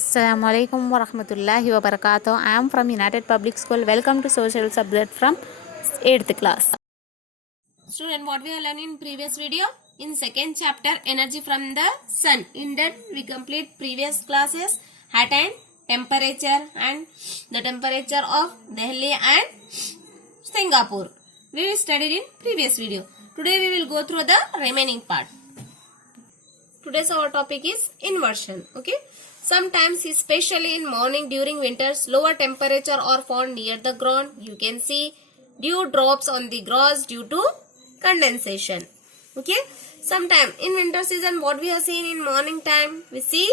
Assalamualaikum warahmatullahi wabarakatuh. I am from United Public School. Welcome to social subject from 8th class. Student, what we have learned in previous video? In second chapter, energy from the sun. In that, we complete previous classes, height and temperature, and the temperature of Delhi and Singapore. We will study in previous video. Today, we will go through the remaining part. Today's our topic is inversion. Okay. Sometimes, especially in morning during winters, lower temperature are found near the ground. You can see dew drops on the grass due to condensation. Okay. Sometime in winter season, what we have seen in morning time, we see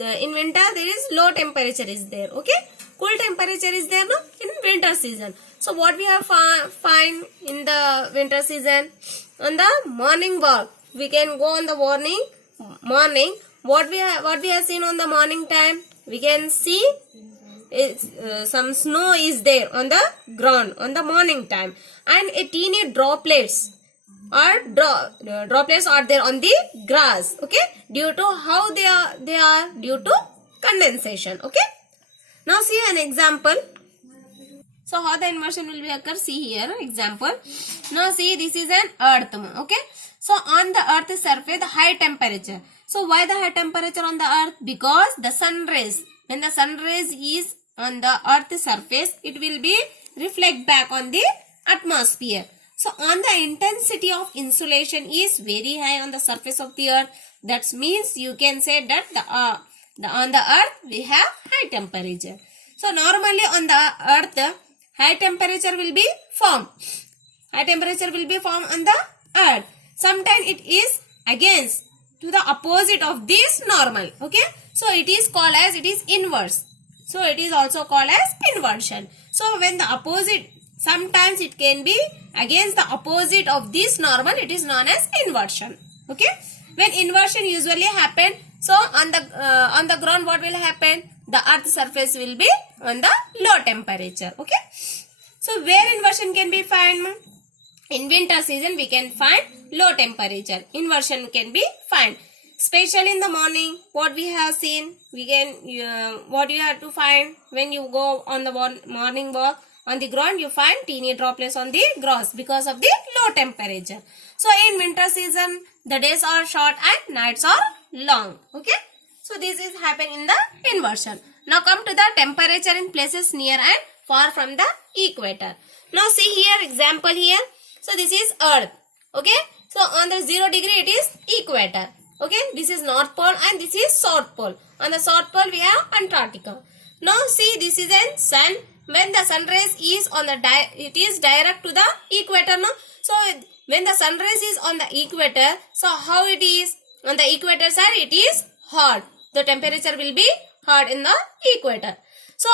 in winter there is low temperature is there. Okay. Cool temperature is there no in winter season. So what we have find in the winter season, on the morning walk, we can go on the morning. What we have seen on the morning time, we can see some snow is there on the ground on the morning time, and a teeny droplets are there on the grass. Okay, due to how they are due to condensation. Okay, now see an example. So how the inversion will be occur? See here example. Now see, this is an earth. Okay, so on the earth surface the high temperature. So why the high temperature on the earth? Because the sun rays, when the sun rays is on the earth surface, it will be reflect back on the atmosphere. So on the intensity of insolation is very high on the surface of the earth. That means you can say that on the earth we have high temperature. So normally on the earth high temperature will be formed. High temperature will be formed on the earth. Sometimes it is against to the opposite of this normal. Okay, so it is called as, it is inverse. So it is also called as inversion. So when the opposite, sometimes it can be against the opposite of this normal, it is known as inversion. Okay, when inversion usually happen, so on the ground what will happen? The earth surface will be on the low temperature. Okay, so where inversion can be found? In winter season, we can find low temperature. Inversion can be found. Especially in the morning, what we have seen, we can, what you have to find when you go on the morning walk on the ground, you find teeny droplets on the grass because of the low temperature. So in winter season, the days are short and nights are long. Okay. So this is happen in the inversion. Now come to the temperature in places near and far from the equator. Now see here, example here. So this is earth. Okay. So on the 0 degree it is equator. Okay. This is north pole and this is south pole. On the south pole we have Antarctica. Now see, this is an sun. When the sun rays is on the it is direct to the equator. No. So when the sun rays is on the equator, so how it is? On the equator side it is hot. The temperature will be hot in the equator. So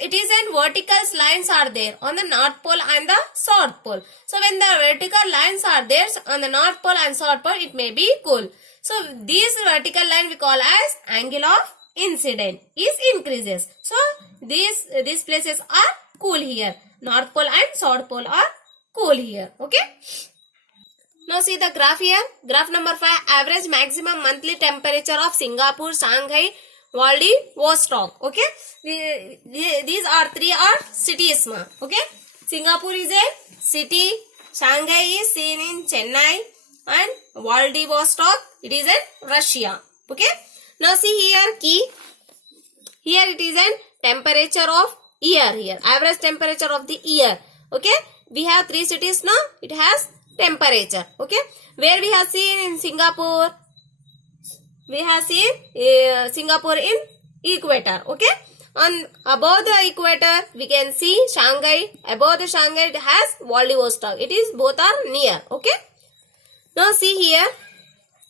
it is an vertical lines are there on the north pole and the south pole. So when the vertical lines are there on the north pole and south pole, it may be cool. So this vertical line we call as angle of incidence is increases. So these places are cool here. North pole and south pole are cool here. Okay. Now see the graph here. Graph number 5. Average maximum monthly temperature of Singapore, Shanghai, Vladivostok. Okay. These are three cities. Okay. Singapore is a city. Shanghai is seen in Chennai. And Vladivostok, it is in Russia. Okay. Now see here key. Here it is an temperature of year here. Average temperature of the year. Okay. We have three cities now. It has temperature. Okay. Where we have seen in Singapore. We have seen Singapore in equator. Okay. On above the equator, we can see Shanghai. Above the Shanghai, it has Vladivostok. It is both are near. Okay. Now see here.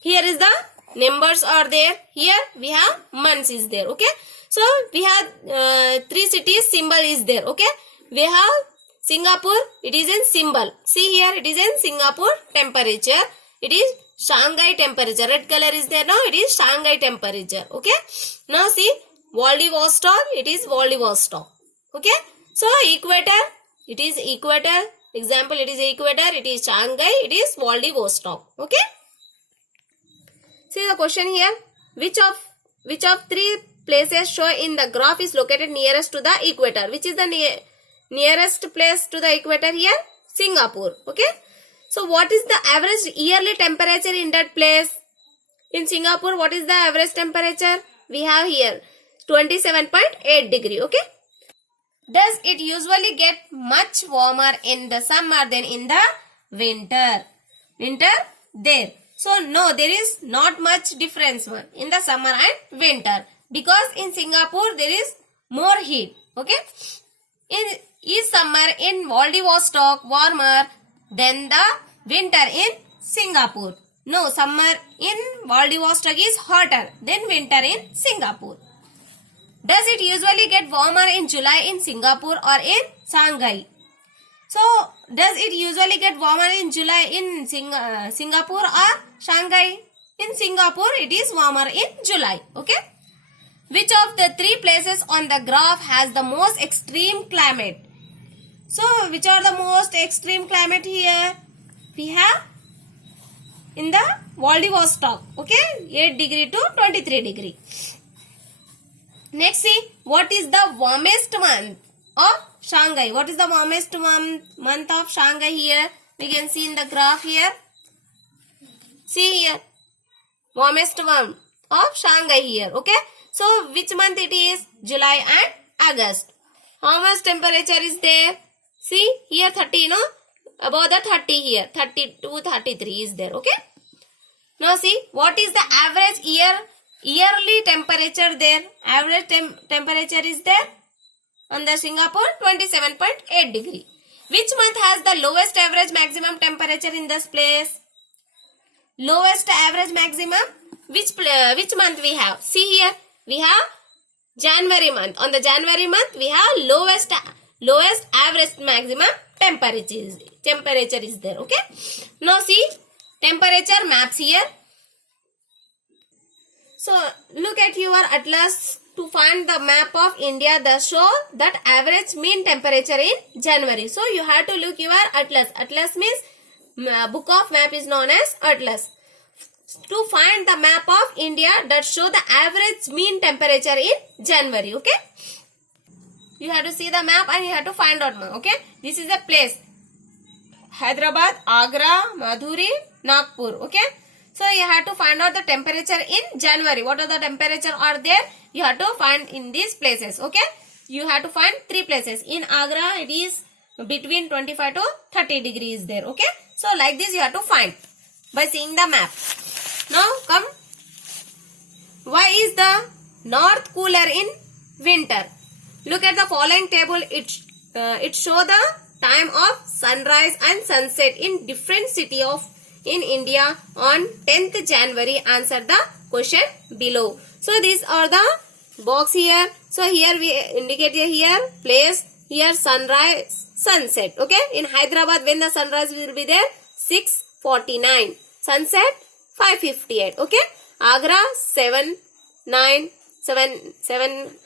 Here is the numbers are there. Here we have months is there. Okay. So we have three cities symbol is there. Okay. We have Singapore. It is in symbol. See here. It is in Singapore temperature. It is Shanghai temperature. Red color is there now. It is Shanghai temperature. Okay. Now see Vladivostok. It is Vladivostok. Okay. So equator. It is equator. Example, it is equator. It is Shanghai. It is Vladivostok. Okay. See the question here. Which of three places shown in the graph is located nearest to the equator? Which is the nearest place to the equator here? Singapore. Okay. So what is the average yearly temperature in that place? In Singapore, what is the average temperature? We have here 27.8 degree. Okay. Does it usually get much warmer in the summer than in the winter? Winter there. So no, there is not much difference in the summer and winter, because in Singapore there is more heat. Okay. Is summer in Vladivostok warmer than the winter in Singapore? No, summer in Vladivostok is hotter than winter in Singapore. Does it usually get warmer in July in Singapore or in Shanghai? So, does it usually get warmer in July in Singapore or Shanghai? In Singapore, it is warmer in July. Okay. Which of the three places on the graph has the most extreme climate? So, which are the most extreme climate here? We have in the Vladivostok. Okay. 8 degree to 23 degree. Next, see, what is the warmest month of Shanghai? What is the warmest month of Shanghai here? We can see in the graph here. See here. Warmest month of Shanghai here. Okay. So, which month it is? July and August. How much temperature is there? See, here 30, no? Above the 30 here. 32, 33 is there. Okay. Now, see, what is the average yearly temperature there? Average temperature is there on the Singapore 27.8 degree. Which month has the lowest average maximum temperature in this place? Lowest average maximum? Which month we have? See here, we have January month. On the January month, we have lowest average maximum temperature is there. Okay. Now see, temperature maps here. So, look at your atlas to find the map of India that show that average mean temperature in January. So, you have to look your atlas. Atlas means book of map is known as atlas. To find the map of India that show the average mean temperature in January. Okay. You have to see the map and you have to find out. Okay. This is a place. Hyderabad, Agra, Madhuri, Nagpur. Okay. So, you have to find out the temperature in January. What are the temperature are there? You have to find in these places. Okay. You have to find 3 places. In Agra, it is between 25 to 30 degrees there. Okay. So, like this you have to find by seeing the map. Now, come. Why is the north cooler in winter? Look at the following table. It show the time of sunrise and sunset in different city in India on 10th January. Answer the question below. So, these are the box here. So, here we indicate here place, here sunrise, sunset. Okay. In Hyderabad, when the sunrise will be there? 6:49. Sunset 5:58. Okay. Agra 7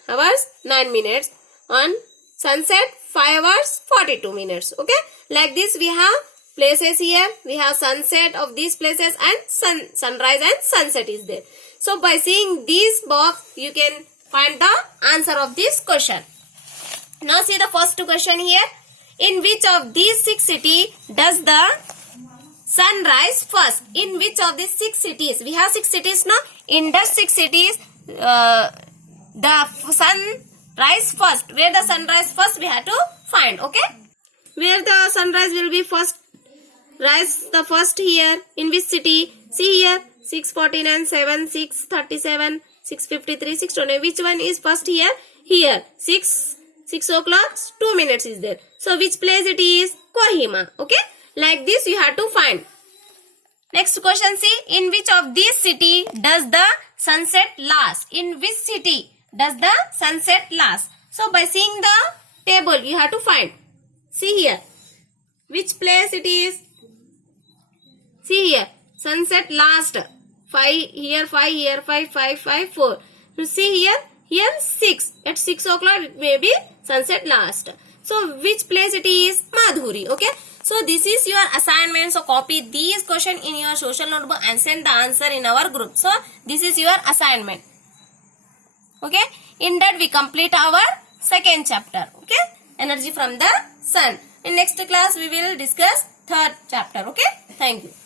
hours 9 minutes. On sunset 5 hours 42 minutes. Okay. Like this we have places here. We have sunset of these places and sunrise and sunset is there. So by seeing this box you can find the answer of this question. Now see the first question here. In which of these 6 cities does the sun rise first? In which of these 6 cities? We have 6 cities now. In the 6 cities the sun rise first. Where the sun rise first we have to find. Okay. Where the sunrise will be first? Rise the first here. In which city? See here. 6:49, 7, 6:37, 6:53, 6:29. Which one is first here? Here. 6 o'clock, 2 minutes is there. So, which place it is? Kohima. Okay. Like this you have to find. Next question, see. In which of these city does the sunset last? In which city does the sunset last? So, by seeing the table you have to find. See here. Which place it is? See here. Sunset last. 5 here, 5 here, 5, 5, 5, 4. You see here. Here 6. At 6 o'clock it may be sunset last. So, which place it is? Madhuri. Okay. So, this is your assignment. So, copy these questions in your social notebook and send the answer in our group. So, this is your assignment. Okay, in that we complete our second chapter. Okay, energy from the sun. In next class we will discuss third chapter. Okay, thank you.